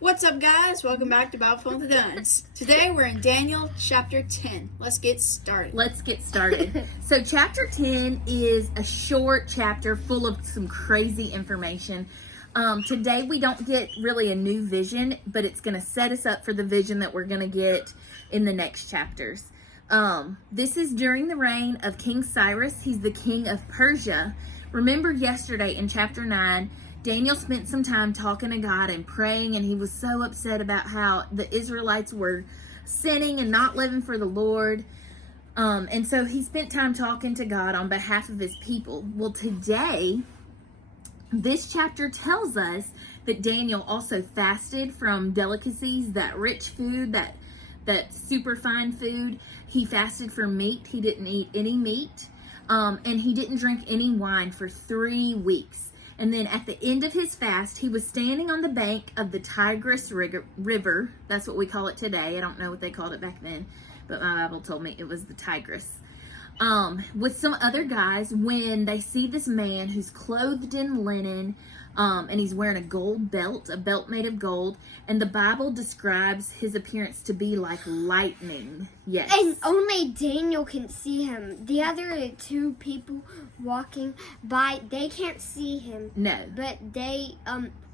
What's up, guys? Welcome back to Bible Fun with the Dunns. Today we're in Daniel chapter 10. Let's get started. So chapter 10 is a short chapter full of some crazy information. Today we don't get really a new vision, but it's going to set us up for the vision that we're going to get in the next chapters. This is during the reign of King Cyrus. He's the king of Persia. Remember yesterday in chapter 9, Daniel spent some time talking to God and praying, and he was so upset about how the Israelites were sinning and not living for the Lord. And so he spent time talking to God on behalf of his people. Well, today, this chapter tells us that Daniel also fasted from delicacies, that rich food, that super fine food. He fasted from meat. He didn't eat any meat. And he didn't drink any wine for 3 weeks. And then at the end of his fast, he was standing on the bank of the Tigris River. That's what we call it today. I don't know what they called it back then, but my Bible told me it was the Tigris. With some other guys, when they see this man who's clothed in linen, and he's wearing a gold belt, a belt made of gold, and the Bible describes his appearance to be like lightning. Yes. And only Daniel can see him. The other 2 people walking by, they can't see him. No. But they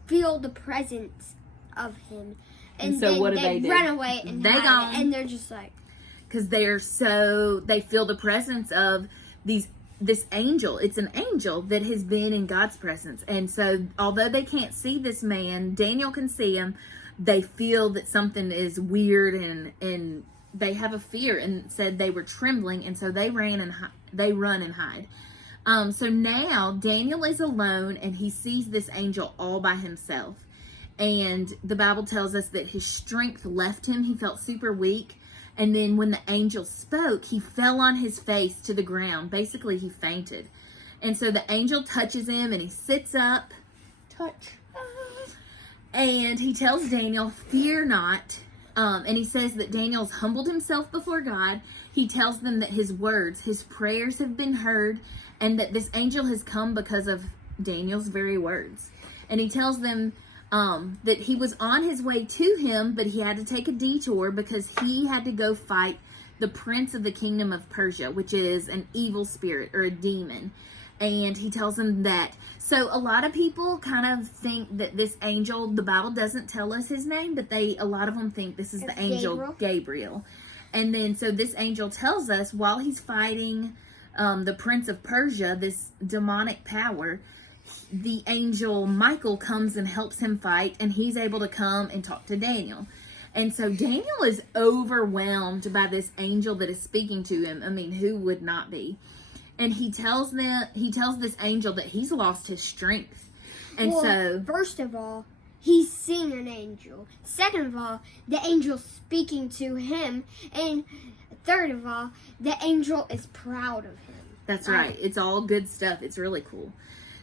feel the presence of him. And so what do they do? Run away and they hide, gone. and they're just like, because they feel the presence of this angel. It's an angel that has been in God's presence. And so although they can't see this man, Daniel can see him. They feel that something is weird, and they have a fear, and said they were trembling, and so they run and hide. So now Daniel is alone, and he sees this angel all by himself. And the Bible tells us that his strength left him. He felt super weak. And then when the angel spoke, he fell on his face to the ground. Basically, he fainted. And so the angel touches him, and he sits up. And he tells Daniel, fear not. And he says that Daniel's humbled himself before God. He tells them that his words, his prayers have been heard, and that this angel has come because of Daniel's very words. And he tells them that he was on his way to him, but he had to take a detour because he had to go fight the prince of the kingdom of Persia, which is an evil spirit or a demon. And he tells him that. So a lot of people kind of think that this angel, the Bible doesn't tell us his name, but a lot of them think this is the angel Gabriel. And then so this angel tells us while he's fighting the prince of Persia, this demonic power, the angel Michael comes and helps him fight, and he's able to come and talk to Daniel. And so Daniel is overwhelmed by this angel that is speaking to him. I mean, who would not be? And he tells this angel that he's lost his strength. And so first of all, he's seeing an angel. Second of all, the angel's speaking to him. And third of all, the angel is proud of him. That's right. It's all good stuff. It's really cool.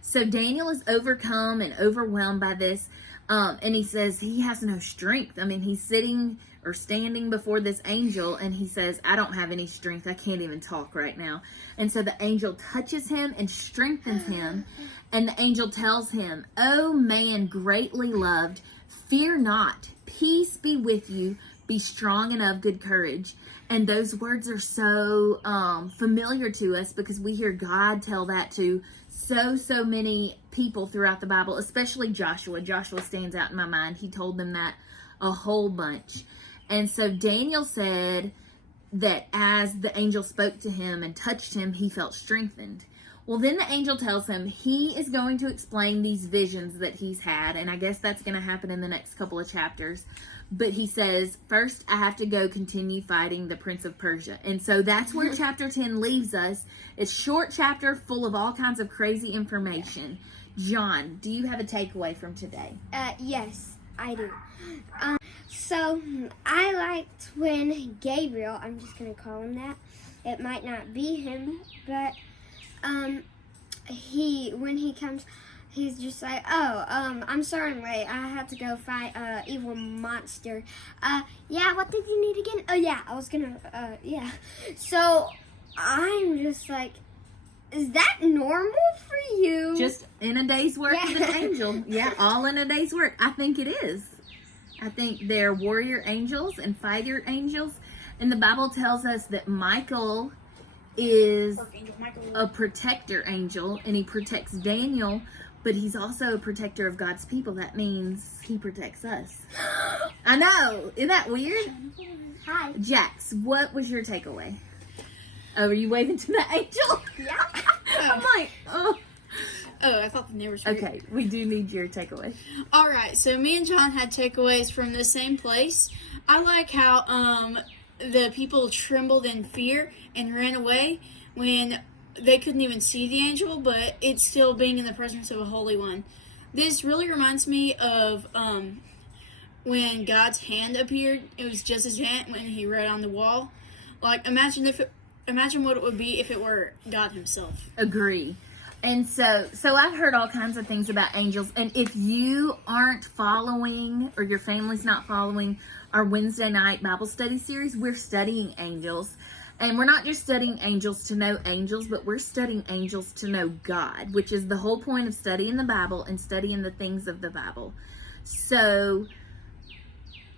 So Daniel is overcome and overwhelmed by this, and he says he has no strength. I mean, he's sitting or standing before this angel, and he says, I don't have any strength. I can't even talk right now. And so the angel touches him and strengthens him, and the angel tells him, O man greatly loved, fear not, peace be with you, be strong and of good courage. And those words are so familiar to us because we hear God tell that to so many people throughout the Bible, especially Joshua. Joshua stands out in my mind. He told them that a whole bunch. And so Daniel said that as the angel spoke to him and touched him, he felt strengthened. Well, then the angel tells him he is going to explain these visions that he's had, and I guess that's going to happen in the next couple of chapters. But he says, first, I have to go continue fighting the Prince of Persia. And so that's where chapter 10 leaves us. It's a short chapter full of all kinds of crazy information. John, do you have a takeaway from today? Yes, I do. So I liked when Gabriel, I'm just going to call him that. It might not be him, but when he comes, he's just like, I'm sorry I'm late. I had to go fight evil monster. Yeah, what did you need again? Oh yeah, I was gonna, yeah. So I'm just like, is that normal for you? Just in a day's work with an angel. Yeah, all in a day's work. I think it is. I think they're warrior angels and fighter angels. And the Bible tells us that Michael is a protector angel, and he protects Daniel, but he's also a protector of God's people. That means he protects us. I know. Isn't that weird? Hi. Jax, what was your takeaway? Oh, are you waving to the angel? Yeah. I'm like, oh. Oh, I thought the neighbors were. Okay, we do need your takeaway. All right, so me and John had takeaways from the same place. I like how the people trembled in fear and ran away when they couldn't even see the angel, but it's still being in the presence of a holy one. This really reminds me of when God's hand appeared. It was just his hand when he wrote on the wall. Like, imagine what it would be if it were God himself. Agree. And so I've heard all kinds of things about angels. And if you aren't following, or your family's not following our Wednesday night Bible study series, we're studying angels. And we're not just studying angels to know angels, but we're studying angels to know God, which is the whole point of studying the Bible and studying the things of the Bible. So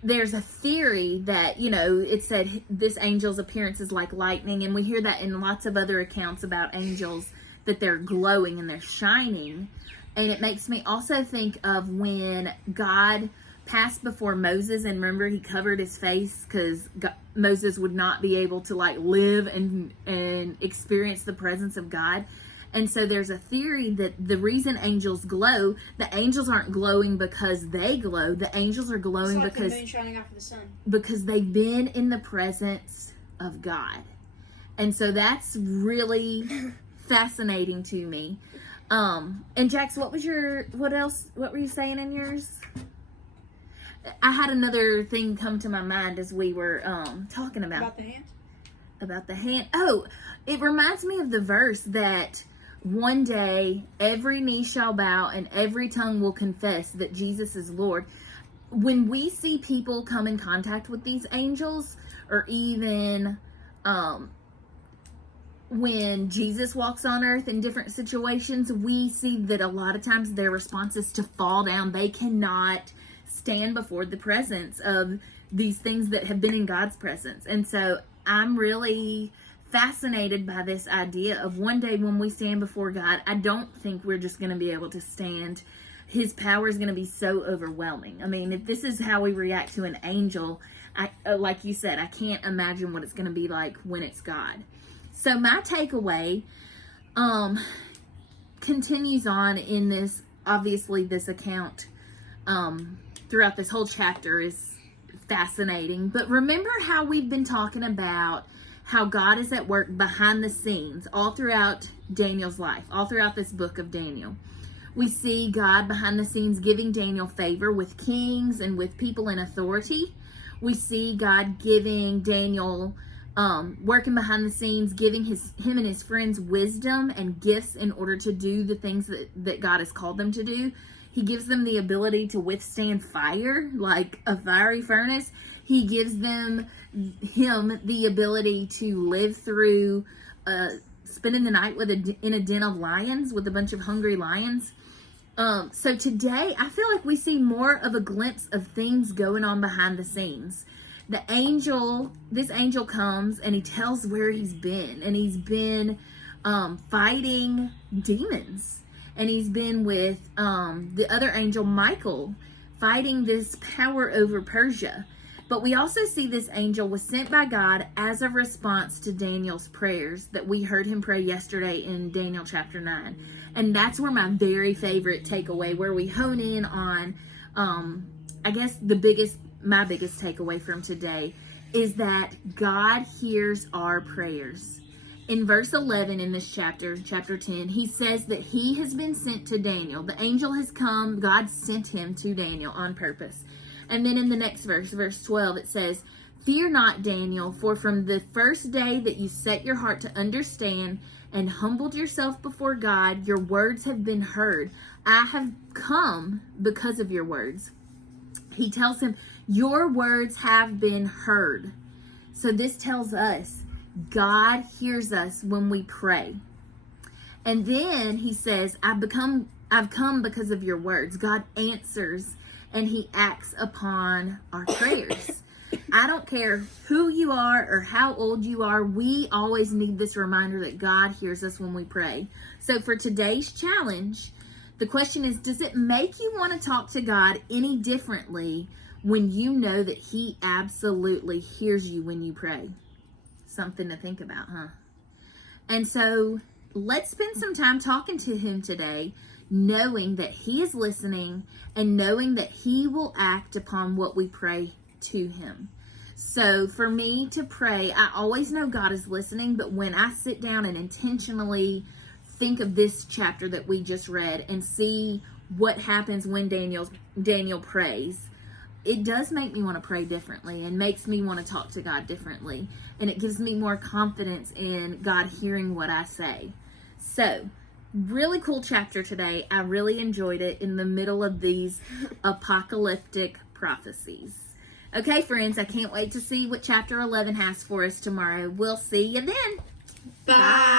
there's a theory that, it said this angel's appearance is like lightning. And we hear that in lots of other accounts about angels, that they're glowing and they're shining. And it makes me also think of when God passed before Moses, and remember he covered his face because Moses would not be able to live and experience the presence of God. And so there's a theory that the reason angels glow, the angels aren't glowing because they glow. The angels are glowing because the moon shining after the sun. Because they've been in the presence of God. And so that's really fascinating to me. And Jax, what were you saying in yours? I had another thing come to my mind as we were talking about the hand. About the hand. Oh, it reminds me of the verse that one day every knee shall bow and every tongue will confess that Jesus is Lord. When we see people come in contact with these angels, or even when Jesus walks on earth in different situations, we see that a lot of times their response is to fall down. They cannot stand before the presence of these things that have been in God's presence. And so I'm really fascinated by this idea of one day when we stand before God, I don't think we're just going to be able to stand. His power is going to be so overwhelming. I mean, if this is how we react to an angel, like you said, I can't imagine what it's going to be like when it's God. So my takeaway continues on in this, obviously this account throughout this whole chapter is fascinating. But remember how we've been talking about how God is at work behind the scenes all throughout Daniel's life, all throughout this book of Daniel. We see God behind the scenes giving Daniel favor with kings and with people in authority. We see God giving Daniel, working behind the scenes, giving him and his friends wisdom and gifts in order to do the things that God has called them to do. He gives them the ability to withstand fire, like a fiery furnace. He gives him the ability to live through spending the night in a den of lions with a bunch of hungry lions. So today, I feel like we see more of a glimpse of things going on behind the scenes. This angel comes and he tells where he's been. And he's been fighting demons. And he's been with the other angel, Michael, fighting this power over Persia. But we also see this angel was sent by God as a response to Daniel's prayers that we heard him pray yesterday in Daniel chapter 9. And that's where my very favorite takeaway, where we hone in on, I guess my biggest takeaway from today is that God hears our prayers. In verse 11 in this chapter 10, he says that he has been sent to Daniel. The angel has come. God sent him to Daniel on purpose. And then in the next verse 12, it says, "Fear not, Daniel, for from the first day that you set your heart to understand and humbled yourself before God, your words have been heard. I have come because of your words." He tells him, your words have been heard. So this tells us God hears us when we pray. And then he says, I've come because of your words. God answers and he acts upon our prayers. I don't care who you are or how old you are, we always need this reminder that God hears us when we pray. So for today's challenge, the question is, does it make you want to talk to God any differently when you know that he absolutely hears you when you pray? Something to think about, huh? And so let's spend some time talking to him today, knowing that he is listening and knowing that he will act upon what we pray to him. So for me to pray, I always know God is listening, but when I sit down and intentionally think of this chapter that we just read and see what happens when Daniel prays, it does make me want to pray differently and makes me want to talk to God differently. And it gives me more confidence in God hearing what I say. So, really cool chapter today. I really enjoyed it in the middle of these apocalyptic prophecies. Okay, friends, I can't wait to see what chapter 11 has for us tomorrow. We'll see you then. Bye.